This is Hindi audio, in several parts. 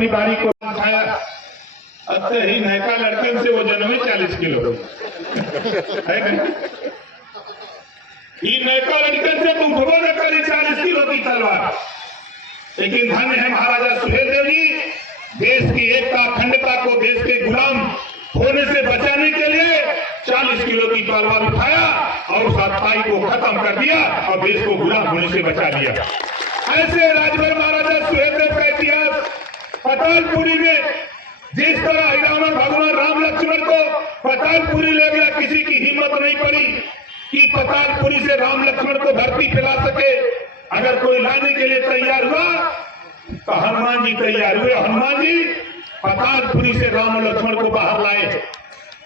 अपनी बारी को उठाया। अब ही नयका लड़कन से वो जन्मे 40 किलो है नयका लड़कन से तुम उठबो न करे 40 किलो की तलवार। लेकिन धन्य है महाराजा सुहेलदेव जी, देश की एकता अखंडता को देश के गुलाम होने से बचाने के लिए 40 किलो की तलवार उठाया और उस सत्ताई को खत्म कर दिया और देश को गुलाम होने से बचा लिया। ऐसे राजभर महाराजा सुहेलदेव का इतिहास पतालपुरी में जिस तरह रावण भगवान राम लक्ष्मण को पतालपुरी ले गया, किसी की हिम्मत नहीं पड़ी कि पतालपुरी से राम लक्ष्मण को धरती फैला सके। अगर कोई लाने के लिए तैयार हुआ तो हनुमान जी तैयार हुए। हनुमान जी पतालपुरी से राम लक्ष्मण को बाहर लाए।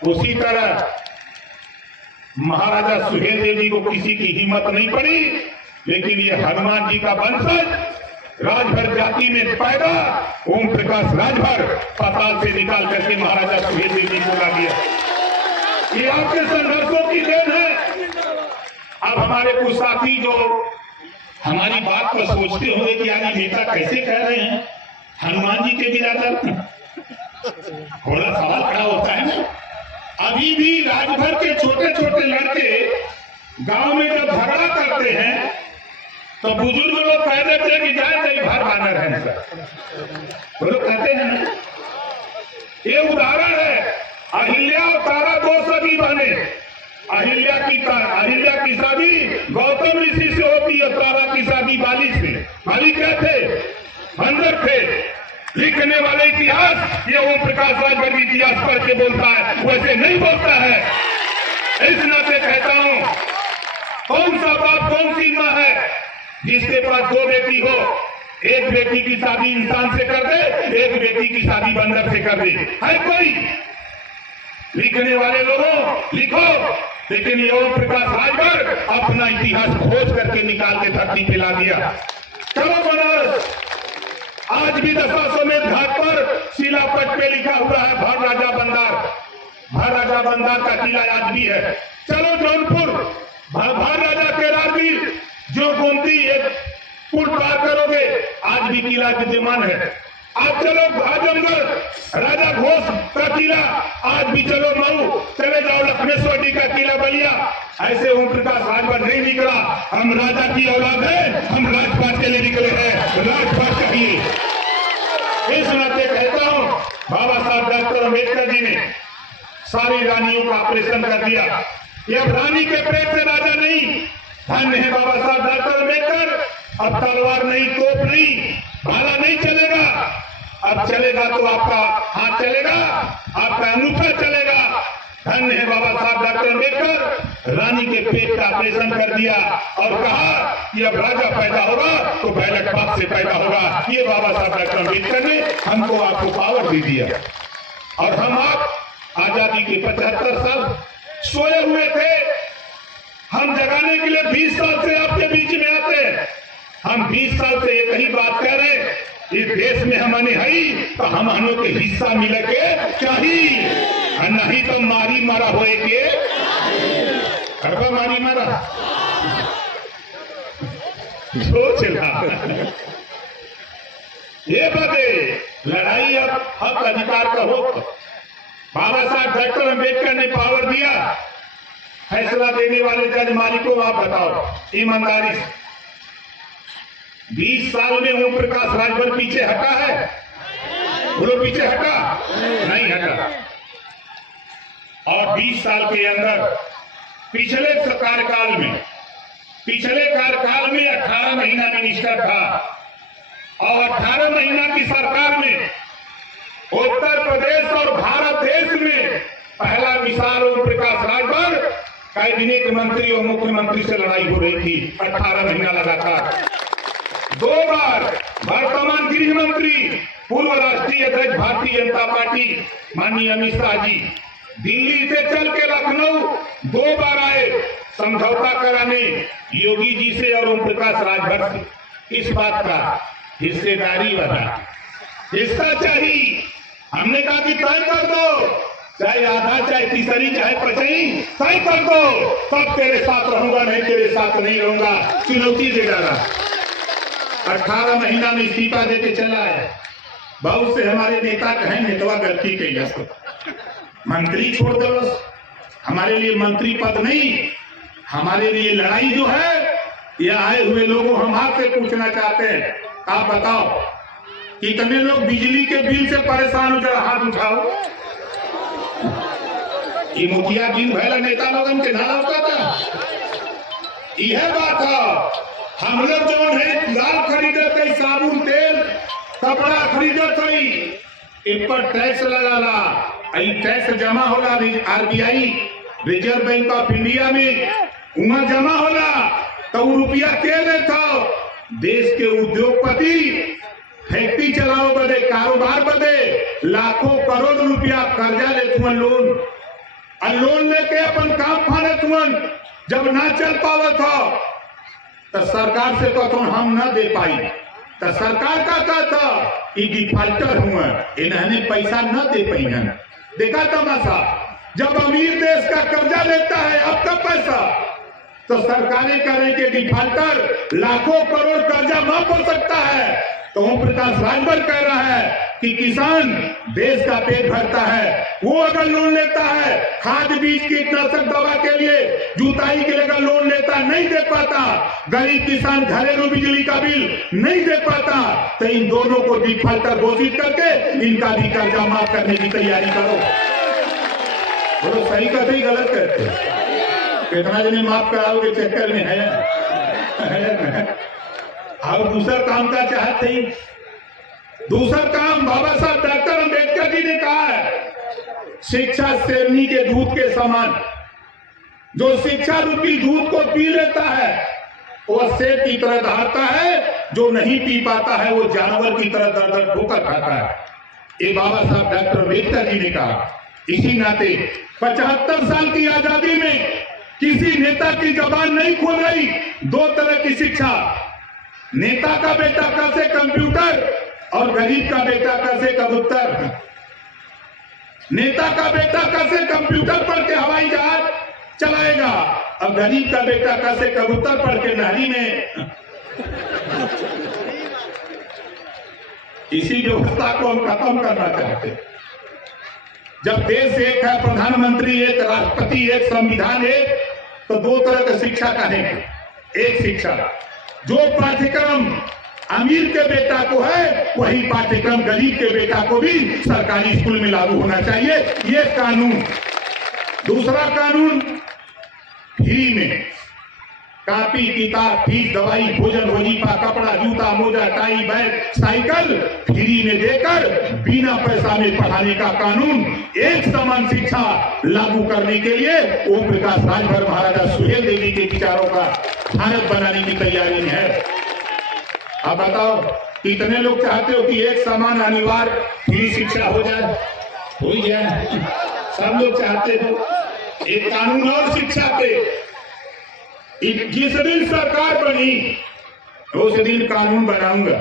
उसी तरह महाराजा सुहेलदेव जी को किसी की हिम्मत नहीं पड़ी, लेकिन ये हनुमान जी का वंशज राजभर जाति में पैदा ओम प्रकाश राजभर पाताल से निकाल करके महाराजा सुहेलदेव जी को ला दिया। ये आपके संघर्षों की देन है। अब हमारे कुछ साथी जो हमारी बात को सोचते होंगे कि यार नेता कैसे कह रहे हैं हनुमान जी के बिरादर, थोड़ा सवाल खड़ा होता है ना। अभी भी राजभर के छोटे छोटे लड़के गांव में जब झगड़ा करते हैं तो बुजुर्ग लोग कह देते हैं कि जाए नहीं भर बानर है सर, वो लोग कहते हैं ना। ये उदाहरण है, अहिल्या और तारा दो सगी बहने। अहिल्या की शादी गौतम ऋषि से होती है, तारा की शादी बाली से। बाली क्या थे? बंदर थे। लिखने वाले इतिहास ये ओम प्रकाश राजभर इतिहास पढ़ के बोलता है, वैसे नहीं बोलता है। इस नाते कहता हूं, कौन सा बाप कौन सी माँ है जिसके पास दो बेटी हो, एक बेटी की शादी इंसान से कर दे, एक बेटी की शादी बंदर से कर दे? है कोई? लिखने वाले लोगों लिखो, लेकिन ये ओम प्रकाश राजभर अपना इतिहास खोज करके निकाल के धरती पे ला दिया। चलो बनारस, आज भी दशाश्वमेध घाट पर शिलापट पे लिखा हुआ है भर राजा बंदार। भर राजा बंदार का किला आज भी है। चलो जौनपुर, भर राजा केदारवीर जो गोमती एक पुल पार करोगे आज भी किला विद्यमान है। आप चलो आजमगढ़, राजा घोष का किला, आज भी चलो मऊ, चले जाओ लक्ष्मेश्वर जी का किला बलिया। ऐसे ओम प्रकाश राजभर नहीं निकला। हम राजा की औलाद है, हम राजपाट के लिए निकले हैं, राजपाट चाहिए। इस नाते कहता हूं, बाबा साहब डॉक्टर अम्बेडकर जी ने सारी रानियों का ऑपरेशन कर दिया। ये अब रानी के पेट से राजा नहीं। धन्य है बाबा साहब डॉक्टर अम्बेडकर। अब तलवार नहीं, तोप नहीं, भाला नहीं चलेगा। अब चलेगा तो आपका हाथ चलेगा, आपका अंगूठा चलेगा। धन्य है बाबा साहब डॉक्टर अम्बेडकर। रानी के पेट का ऑपरेशन कर दिया और कहा कि अब राजा पैदा होगा तो बैलट बाप से पैदा होगा। ये बाबा साहब डॉक्टर अम्बेडकर ने हमको आपको पावर दे दिया। और हम आप आजादी के 75 साल सोए हुए थे। हम जगाने के लिए 20 साल से आपके बीच में आते हैं। हम 20 साल से एक ही बात कह रहे हैं, इस देश में हमने है तो हम के हिस्सा मिले के चाहिए, नहीं तो मारी मारा होए के करबा मारी मारा सोच ला। ये बदे लड़ाई अब हक अधिकार का हो। बाबा साहब डॉक्टर अम्बेडकर ने पावर दिया। फैसला देने वाले जज मालिकों आप बताओ ईमानदारी से, 20 साल में ओम प्रकाश राजभर पीछे हटा है? बोलो पीछे हटा? नहीं हटा। और 20 साल के अंदर पिछले कार्यकाल में 18 महीना मिनिस्टर था और 18 महीना की सरकार में उत्तर प्रदेश और भारत देश में पहला मिसाल ओम प्रकाश राजभर कैबिनेट मंत्री और मुख्यमंत्री से लड़ाई हो रही थी 18 महीना लगातार। 2 बार वर्तमान गृह मंत्री पूर्व राष्ट्रीय अध्यक्ष भारतीय जनता पार्टी माननीय अमित शाह जी दिल्ली से चल के लखनऊ 2 बार आए समझौता कराने योगी जी से और ओम प्रकाश राजभर से। इस बात का हिस्सेदारी वाला हिस्सा चाहिए। हमने कहा कि तय कर दो, चाहे आधा चाहे तीसरी चाहे पचई, तय कर दो, तब तेरे साथ रहूंगा, नहीं तेरे साथ नहीं रहूंगा। चुनौती दे डाला। 18 महीना में इस्तीफा देके चला है। बहुत से हमारे नेता कहें नेतवा गलती कैला, मंत्री छोड़ दो, हमारे लिए मंत्री पद नहीं, हमारे लिए लड़ाई जो है ये आए हुए लोगों हम आपसे पूछना चाहते हैं, आप बताओ कितने लोग बिजली के बिल से परेशान हो, जरा हाथ उठाओ। ये मुखिया बिल भैया नेता लोगन के नाला था, यह बात है। हम लोग जो है दाल खरीदे थे, साबुन तेल कपड़ा खरीदे थे, इन पर टैक्स लगाला, टैक्स जमा होला RBI reserve bank of India में, उमा जमा होला तो रुपया के देता देश के उद्योगपति फैक्ट्री चलाओ बदे, कारोबार बदे लाखों करोड़ रुपया कर्जा ले तुम लोन, और लोन लेके अपन काम फाने तुम, जब ना चल पावत हो तो सरकार से तो हम ना दे पाई, तो सरकार का था कि डिफाल्टर हुआ, इन्होंने पैसा न दे पाई है। देखा तमाशा, जब अमीर देश का कर्जा लेता है आपका पैसा, तो सरकारें करें कि डिफाल्टर लाखों करोड़ कर्जा माफ हो सकता है। तो ओम प्रकाश राजभर कह रहा है कि किसान देश का पेट भरता है, वो अगर लोन लेता है खाद बीज कीटनाशक दवा के लिए, जुताई के लिए अगर लोन लेता नहीं दे पाता, गरीब किसान घरेलू बिजली का बिल नहीं दे पाता, तो इन दोनों को डिफाल्टर घोषित करके इनका भी कर्जा माफ करने की तैयारी करो। बोलो सही कहते ही गलत कहते? कितना जने माफ कराओगे चक्कर में है। अब दूसरा काम का चाहते ही, दूसरा काम बाबा साहब डॉक्टर अंबेडकर जी ने कहा है, शिक्षा शेरनी के दूध के समान, जो शिक्षा रूपी दूध को पी लेता है वह शेर की तरह दहाड़ता है, जो नहीं पी पाता है वो जानवर की तरह दर दर ठोकर खाता है। ये बाबा साहब डॉक्टर अंबेडकर जी ने कहा। इसी नाते 75 साल की आजादी में किसी नेता की जबान नहीं खुल रही। दो तरह की शिक्षा, नेता का बेटा कैसे कंप्यूटर और गरीब का बेटा कैसे कबूतर। नेता का बेटा कैसे कंप्यूटर पढ़ के हवाई जहाज चलाएगा, और गरीब का बेटा कैसे कबूतर पढ़ के नहरी में। इसी व्यवस्था को हम खत्म करना चाहते हैं। जब देश एक है, प्रधानमंत्री एक, राष्ट्रपति एक, संविधान एक, तो दो तरह की शिक्षा कहेंगे। एक शिक्षा जो पाठ्यक्रम अमीर के बेटा को है, वही पाठ्यक्रम गरीब के बेटा को भी सरकारी स्कूल में लागू होना चाहिए, ये कानून। दूसरा कानून, फ्री में कापी किताब फीस दवाई भोजन वजीफा कपड़ा जूता मोजा टाई बैग साइकिल फ्री में देकर बिना पैसा में पढ़ाने का कानून। एक समान शिक्षा लागू करने के लिए ओम प्रकाश राजभर महाराजा सुहेल देवी के विचारों का भारत बनाने की तैयारी में है। अब बताओ कितने लोग चाहते हो कि एक समान अनिवार्य फ्री शिक्षा हो जाए? हो जाए, सब लोग चाहते हो। एक कानून और शिक्षा पे जिस दिन सरकार बनी उस दिन कानून बनाऊंगा,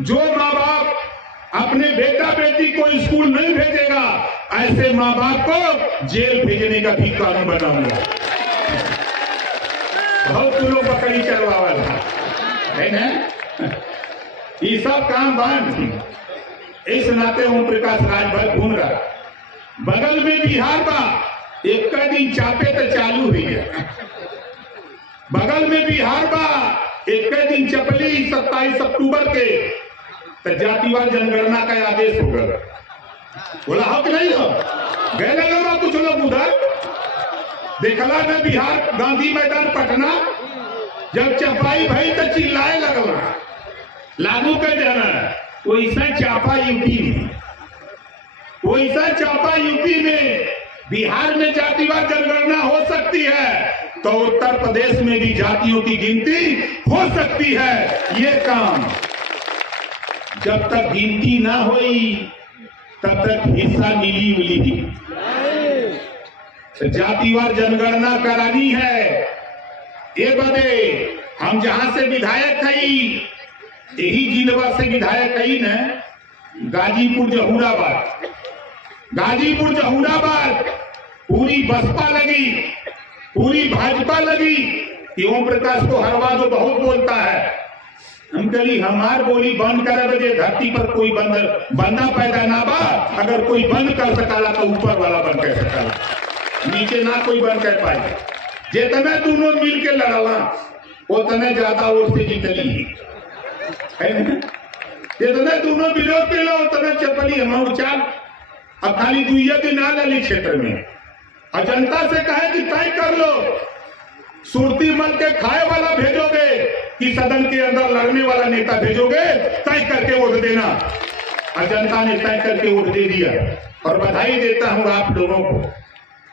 जो माँ बाप अपने बेटा बेटी को स्कूल नहीं भेजेगा ऐसे माँ बाप को जेल भेजने का भी कानून बनाऊंगा। बहुत लोग बकरी चलवा वाला है ना, ये सब काम बंद। इस नाते ओम प्रकाश राजभर घूम रहा, बगल में बिहार बा, एक दिन चापे तो चालू हुई है। बगल में बिहार बा, एक दिन चपली 27 अक्टूबर के तो जातिवाद जनगणना का आदेश होगा। बोला हो कि नहीं हो? गए लगा कुछ लोग उधर देखला ना, बिहार गांधी मैदान पटना जब चपाई भाई तो चिल्लाए लगला लागू कर देना। वैसा चापा यूपी में, वैसा चापा यूपी में बिहार में जातिवाद जनगणना हो सकती है तो उत्तर प्रदेश में भी जातियों की गिनती हो सकती है। ये काम जब तक गिनती ना हुई तब तक हिस्सा मिली उली। तो जातिवार जनगणना करानी है। ये बदे हम जहां से विधायक थी, यही जिलवा से विधायक थी न, गाजीपुर जहूराबाद, गाजीपुर जहूराबाद पूरी बसपा लगी, पूरी भाजपा लगी कि ओम प्रकाश को हर बात वो बहुत बोलता है, हम कही हमार बोली बंद करे बजे धरती पर कोई बंदा पैदा ना बा। अगर कोई बंद कर सकला तो ऊपर वाला बंद कर सकला, नीचे ना कोई बंद कर पाए। जितने दोनों मिल के लड़ला उतने ज्यादा ओर से जीतली है ना। जितने दोनों विरोध के लो उतने चपली हम चाल। अब खाली दुइया दिन आ डाली क्षेत्र में और जनता से कहे कि तय कर लो, सुरती मल के खाए वाला भेजोगे कि सदन के अंदर लड़ने वाला नेता भेजोगे, तय करके वोट देना। और जनता ने तय करके वोट दे दिया। और बधाई देता हूं आप लोगों को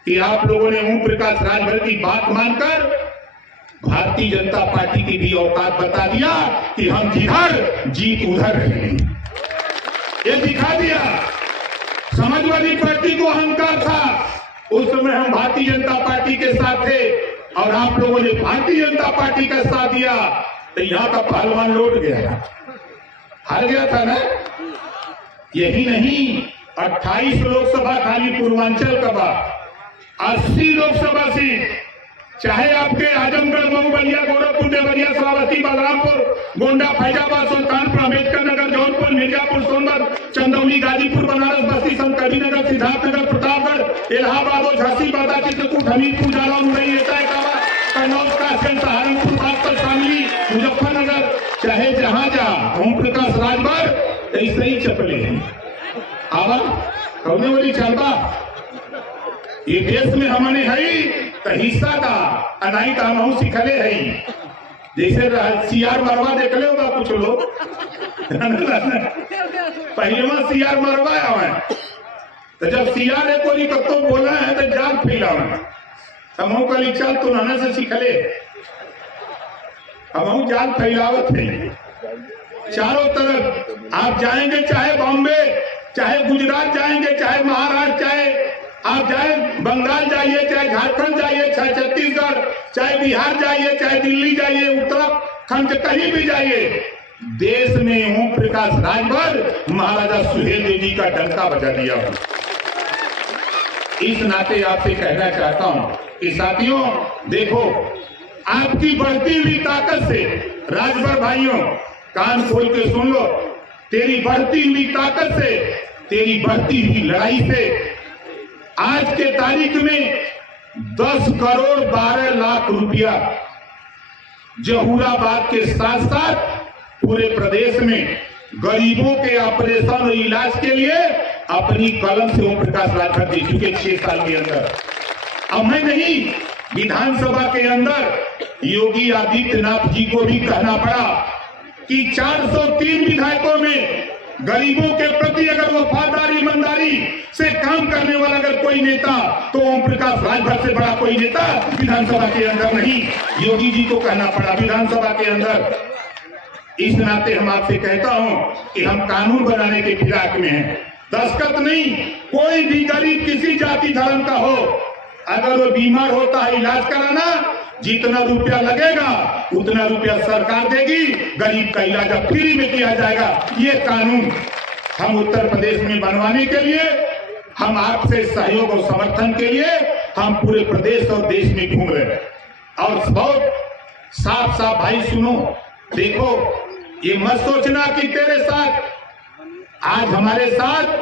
कि आप लोगों ने ओम प्रकाश राजभर की बात मानकर भारतीय जनता पार्टी की भी औकात बता दिया कि हम जिधर जीत उधर रहेंगे। ये दिखा दिया। समाजवादी पार्टी को अहंकार था, उस समय हम भारतीय जनता पार्टी के साथ थे और आप लोगों ने भारतीय जनता पार्टी का साथ दिया तो यहां का पहलवान लौट गया, हार गया था ना। यही नहीं, 28 लोकसभा खाली पूर्वांचल का बा, 80 लोकसभा सीट, चाहे आपके आजमगढ़, मऊ, बलिया, गोरखपुर, देवरिया, श्रावस्ती, बलरामपुर, गोंडा, फैजाबाद, सुल्तानपुर, अम्बेडकर नगर, जौनपुर, मिर्जापुर, सोनभद्र, चंदौली, गाजीपुर, बनारस, बस्ती, संतकबीरनगर, सिद्धार्थनगर, प्रतापगढ़, इलाहाबाद, झांसी, बांदा, चित्रकूट, हमीरपुर, जालौन, मुरैना, एटाकावा, कन्नौज, कासगंज, सहारनपुर, बागपत, शामली, मुजफ्फरनगर, चाहे जहां जा ओम प्रकाश राजभर ऐसे ही चपले हैं। आवा कौने वाली चलता ये देश में हमने है तो हिस्सा था अनाई का हम सिखले है। जैसे सीआर मरवा देख ले होगा कुछ लोग पहले में सीआर मरवाया हुआ है, तो जब सीआर है कोई कतो बोला है तो जाग फैलावा हम कल चल तो नाना से सीखले। अब हम जाग फैलावत है चारों तरफ। आप जाएंगे चाहे बॉम्बे, चाहे गुजरात जाएंगे, चाहे महाराष्ट्र, चाहे आप जाए बंगाल जाइए, चाहे झारखंड जाइए, चाहे छत्तीसगढ़, चाहे बिहार जाइए, चाहे दिल्ली जाइए, उत्तराखंड कहीं भी जाइए, देश में ओम प्रकाश राजभर महाराजा सुहेलदेव जी का डंका बजा दिया। इस नाते आपसे कहना चाहता हूं कि साथियों देखो, आपकी बढ़ती हुई ताकत से राजभर भाइयों कान खोल के सुन लो, तेरी बढ़ती हुई ताकत से, तेरी बढ़ती हुई लड़ाई से आज के तारीख में 10 करोड़ 12 लाख रुपया जहूराबाद के साथ साथ पूरे प्रदेश में गरीबों के ऑपरेशन और इलाज के लिए अपनी कलम से ओम प्रकाश राजभर दे चुके 6 साल के अंदर। अब मैं नहीं, विधानसभा के अंदर योगी आदित्यनाथ जी को भी कहना पड़ा कि 403 विधायकों में गरीबों के प्रति अगर वफादारी ईमानदारी से काम करने वाला अगर कोई नेता तो ओम प्रकाश राजभर से बड़ा कोई नेता विधानसभा के अंदर नहीं। योगी जी को कहना पड़ा विधानसभा के अंदर। इस नाते हम आपसे कहता हूं कि हम कानून बनाने के फिराक में हैं, दस्तखत नहीं। कोई भी गरीब किसी जाति धर्म का हो, अगर वो बीमार होता है इलाज कराना, जितना रुपया लगेगा उतना रुपया सरकार देगी, गरीब का इलाज फ्री में किया जाएगा। ये कानून हम उत्तर प्रदेश में बनवाने के लिए, हम आपसे सहयोग और समर्थन के लिए हम पूरे प्रदेश और देश में घूम रहे हैं। और बहुत साफ साफ भाई सुनो, देखो ये मत सोचना कि तेरे साथ आज हमारे साथ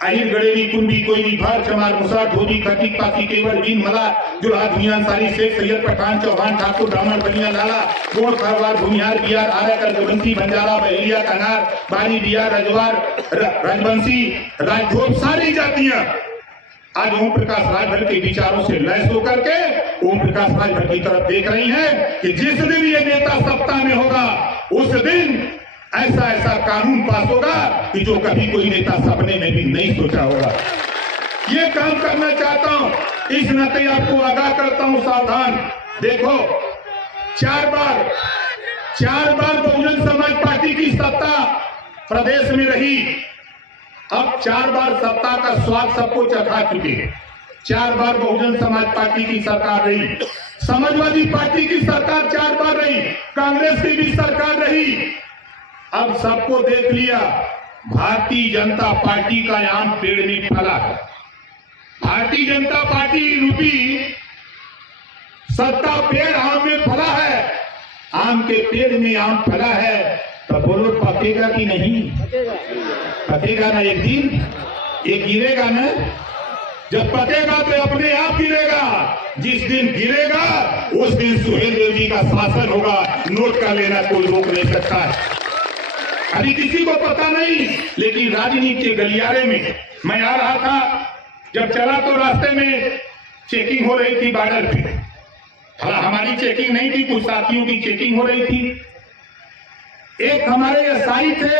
अहिर गड़ेरी कुंडी कोयली भर चमार मुसा धोबी खटीक पासी केवल बीन मला जुड़ा दुनिया सारी शेख सैयद पठान चौहान ठाकुर ब्राह्मण बनिया लाला गोड़ खरवार भूमिहार बिहार आर्यकर गवंसी बंजारा बहेलिया कनार बारी बिहार रजवार राजवंशी राजभोग सारी जातियां आज ओम प्रकाश राजभर के विचारों से लैस होकर के ओम प्रकाश राजभर की तरफ देख रही हैं कि जिस दिन ये नेता सत्ता में होगा उस दिन ऐसा ऐसा कानून पास होगा कि जो कभी कोई नेता सपने में भी नहीं सोचा होगा। ये काम करना चाहता हूं, इस नाते आपको आगाह करता हूं, सावधान। देखो 4 बार बहुजन समाज पार्टी की सत्ता प्रदेश में रही, अब 4 बार सत्ता का स्वाद सबको चखा चुके हैं। 4 बार बहुजन समाज पार्टी की सरकार रही, समाजवादी पार्टी की सरकार 4 बार रही, कांग्रेस की भी सरकार रही। अब सबको देख लिया, भारतीय जनता पार्टी का आम पेड़ में फला है। भारतीय जनता पार्टी रूपी सत्ता पेड़ आम में फला है, आम के पेड़ में आम फला है। तो बोलो पकेगा कि नहीं? पकेगा ना एक दिन, ये गिरेगा ना। जब पकेगा तो अपने आप गिरेगा। जिस दिन गिरेगा उस दिन सुहेलदेव जी का शासन होगा। नोट का लेना कोई रोक नहीं सकता है। अभी किसी को पता नहीं, लेकिन राजनीति के गलियारे में मैं आ रहा था। जब चला तो रास्ते में चेकिंग हो रही थी बॉर्डर पे। हमारी चेकिंग नहीं थी, कुछ साथियों की चेकिंग हो रही थी। एक हमारे एसआई थे,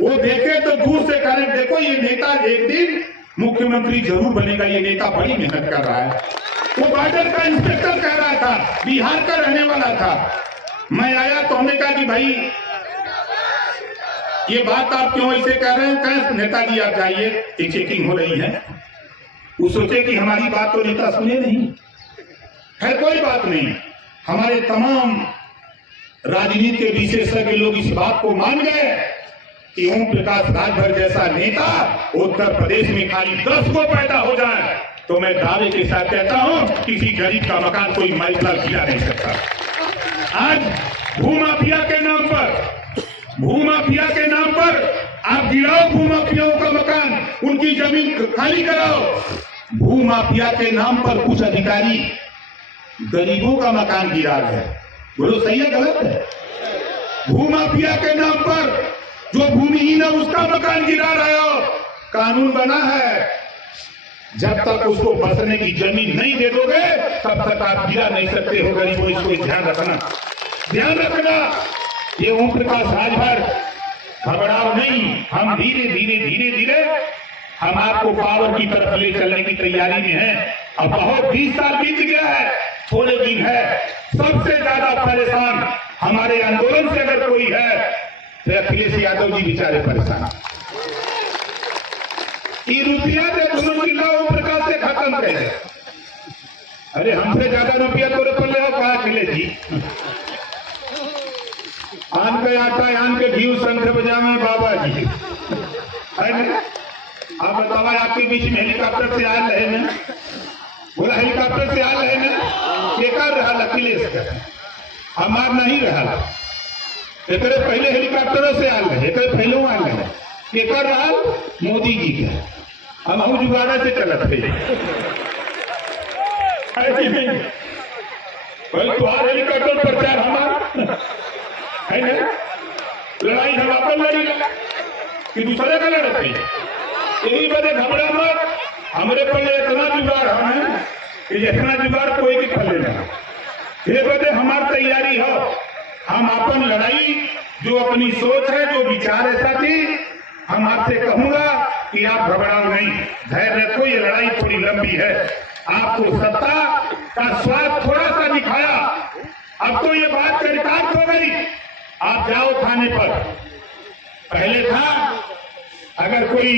वो देखे तो दूर से कह रहे देखो ये नेता एक दिन मुख्यमंत्री जरूर बनेगा, ये नेता बड़ी मेहनत कर रहा है। वो बॉर्डर का इंस्पेक्टर कह रहा था, बिहार का रहने वाला था। मैं आया तो हमने कहा कि भाई ये बात आप क्यों ऐसे कह रहे हैं? कह नेताजी आप जाइए, एक चेकिंग हो रही है। वो सोचे कि हमारी बात तो नेता सुने नहीं है। कोई बात नहीं, हमारे तमाम राजनीति के विशेषज्ञ लोग इस बात को मान गए कि ओम प्रकाश राजभर जैसा नेता उत्तर प्रदेश में खाली 10 को पैदा हो जाए तो मैं दावे के साथ कहता हूं किसी गरीब का मकान कोई माइकल गिरा नहीं सकता। आज भूमाफिया के नाम पर आप गिराओ भूमाफियाओं का मकान, उनकी जमीन खाली कराओ। भूमाफिया के नाम पर कुछ अधिकारी गरीबों का मकान गिरा रहे हैं। बोलो सही है गलत है? भूमाफिया के नाम पर जो भूमिहीन है उसका मकान गिरा रहे हो। कानून बना है, जब तक उसको बसने की जमीन नहीं दे दोगे तब तक आप गिरा नहीं सकते हो गरीबों। इसको ध्यान रखना। ये ओम प्रकाश राजभर घबराओ नहीं, हम धीरे हम आपको पावर की तरफ ले चलने की तैयारी में हैं। अब बहुत 20 साल बीत गया है, थोड़े दिन है। सबसे ज्यादा परेशान हमारे आंदोलन से अगर कोई है तो अखिलेश यादव जी बेचारे परेशान। रुपया से दोनों जिला ओम प्रकाश से खत्म कर। अरे हमसे ज्यादा रुपया तो रख ले कहा अखिलेश जी। आन के आटा आन के घी संख बजावे बाबा जी है ना। आप बतावा आपके बीच में हेलीकॉप्टर से आए रहे ना? बोला हेलीकॉप्टर से आए रहे ना? केकर रहा अखिलेश का, हमार नहीं रहा। एक पहले हेलीकॉप्टरों से आए रहे, एक पहले आए रहे। केकर रहा? मोदी जी का। हम जुगाड़ा से चलत थे तुम्हारे हेलीकॉप्टर प्रचार हमारा है ना। लड़ाई हम अपन लड़ी कि दूसरे का लड़त है। यही वजह घबरा मत, हमारे पर इतना जुगाड़ है कि इतना जुगाड़ कोई की कर लेना। ये वजह हमारी तैयारी हो। हम अपन लड़ाई जो अपनी सोच है, जो विचार है साथी, हम आपसे कहूंगा कि आप घबराओ नहीं, धैर्य रखो। ये लड़ाई थोड़ी लंबी है। आपको सत्ता का स्वाद थोड़ा सा दिखाया, अब तो ये बात चरितार्थ हो गई। आप जाओ थाने पर। पहले था अगर कोई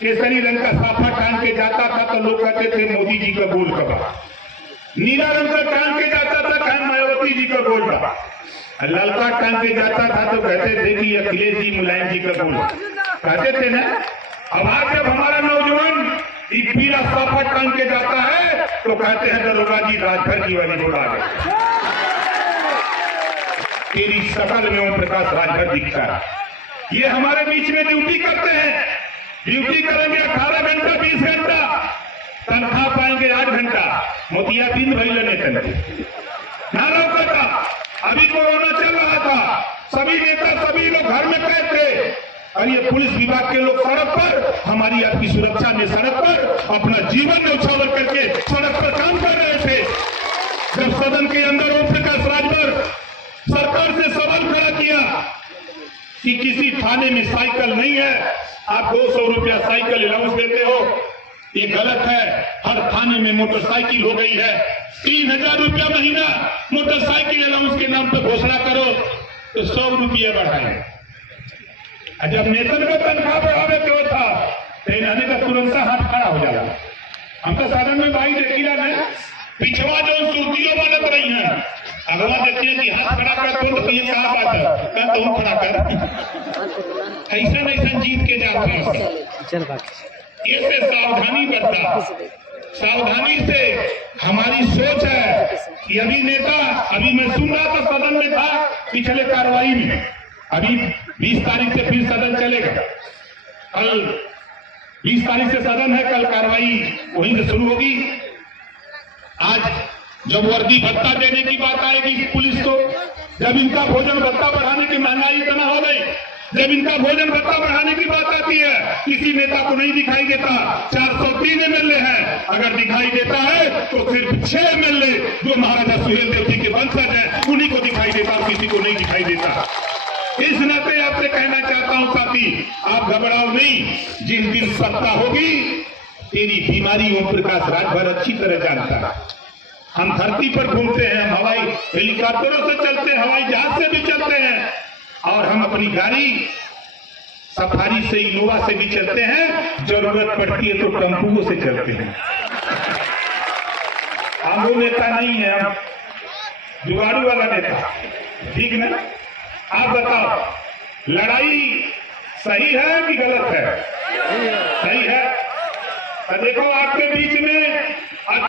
केसरी रंग का साफा टांग के जाता था तो लोग कहते थे मोदी जी का गोल कबा। नीला रंग का टांग के जाता था कहा मायावती जी का गोल कबा। ललका टांग के जाता था तो कहते थे कि अखिलेश जी मुलायम जी का गोल कहते थे ना। अब आज जब हमारा नौजवान पीला साफा टांग के जाता है तो कहते हैं दरोगा जी राजभर की वाली गोल आ गई। तेरी शकल में ओम प्रकाश राजभर दिखता है। ये हमारे बीच में ड्यूटी करते हैं। ड्यूटी करेंगे 18 घंटा 20 घंटा, तनख्वाह पाएंगे 8 घंटा। मोतिया दिन भरी लेने चलते ना रोका। अभी कोरोना चल रहा था, सभी नेता सभी लोग घर में कैद थे और ये पुलिस विभाग के लोग सड़क पर हमारी आपकी सुरक्षा में सड़क पर अपना जीवन न्यौछावर करके सड़क पर काम कर रहे थे। जब सदन के अंदर ओम प्रकाश राजभर सरकार से सवाल खड़ा किया कि किसी थाने में साइकिल नहीं है, आप 200 रुपया साइकिल अलाउंस देते हो, ये गलत है। हर थाने में मोटरसाइकिल हो गई है। 3000 रुपया महीना मोटरसाइकिल अलाउंस के नाम पर घोषणा करो तो 100 रुपया बढ़ाए। जब नेतन का तनख्वाह बढ़ावे क्यों था तो इन्होंने का तुरंत हाथ खड़ा हो जाएगा। हम तो साधन में भाई देखिला ना, पिछवा जो सूतियों बनत रही है, अगला देखिए कि हाथ खड़ा कर तो ये कहा बात है का तुम खड़ा कर ऐसा जीत के जाता है। इससे सावधानी बरता। सावधानी से हमारी सोच है कि अभी नेता, अभी मैं सुन रहा था सदन में था पिछले कार्रवाई में अभी 20 तारीख से फिर सदन चलेगा। कल 20 तारीख से सदन है, कल कार्रवाई वहीं से शुरू होगी। आज जब वर्दी भत्ता देने की बात आएगी पुलिस को, जब इनका भोजन भत्ता बढ़ाने की महंगाई इतना हो गई, जब इनका भोजन भत्ता बढ़ाने की बात आती है, किसी नेता को नहीं दिखाई देता। 403 एमएलए हैं, अगर दिखाई देता है तो सिर्फ 6 एमएलए जो महाराजा सुहेलदेव जी के वंशज हैं उन्हीं को दिखाई देता, किसी को नहीं दिखाई देता। इस नाते आपसे कहना चाहता हूं साथी, आप घबराओ नहीं। जिस दिन सत्ता होगी, तेरी बीमारी ओम प्रकाश राजभर अच्छी तरह जानता है। हम धरती पर घूमते हैं, हम हवाई हेलीकॉप्टरों से चलते हैं, हवाई जहाज से भी चलते हैं, और हम अपनी गाड़ी सफारी से, इनोवा से भी चलते हैं। जरूरत पड़ती है तो टेम्पुओं से चलते हैं। हम वो नेता नहीं है, हम जुगाड़ू वाला नेता, ठीक ना? आप बताओ, लड़ाई सही है कि गलत है? सही है। तो देखो आपके बीच में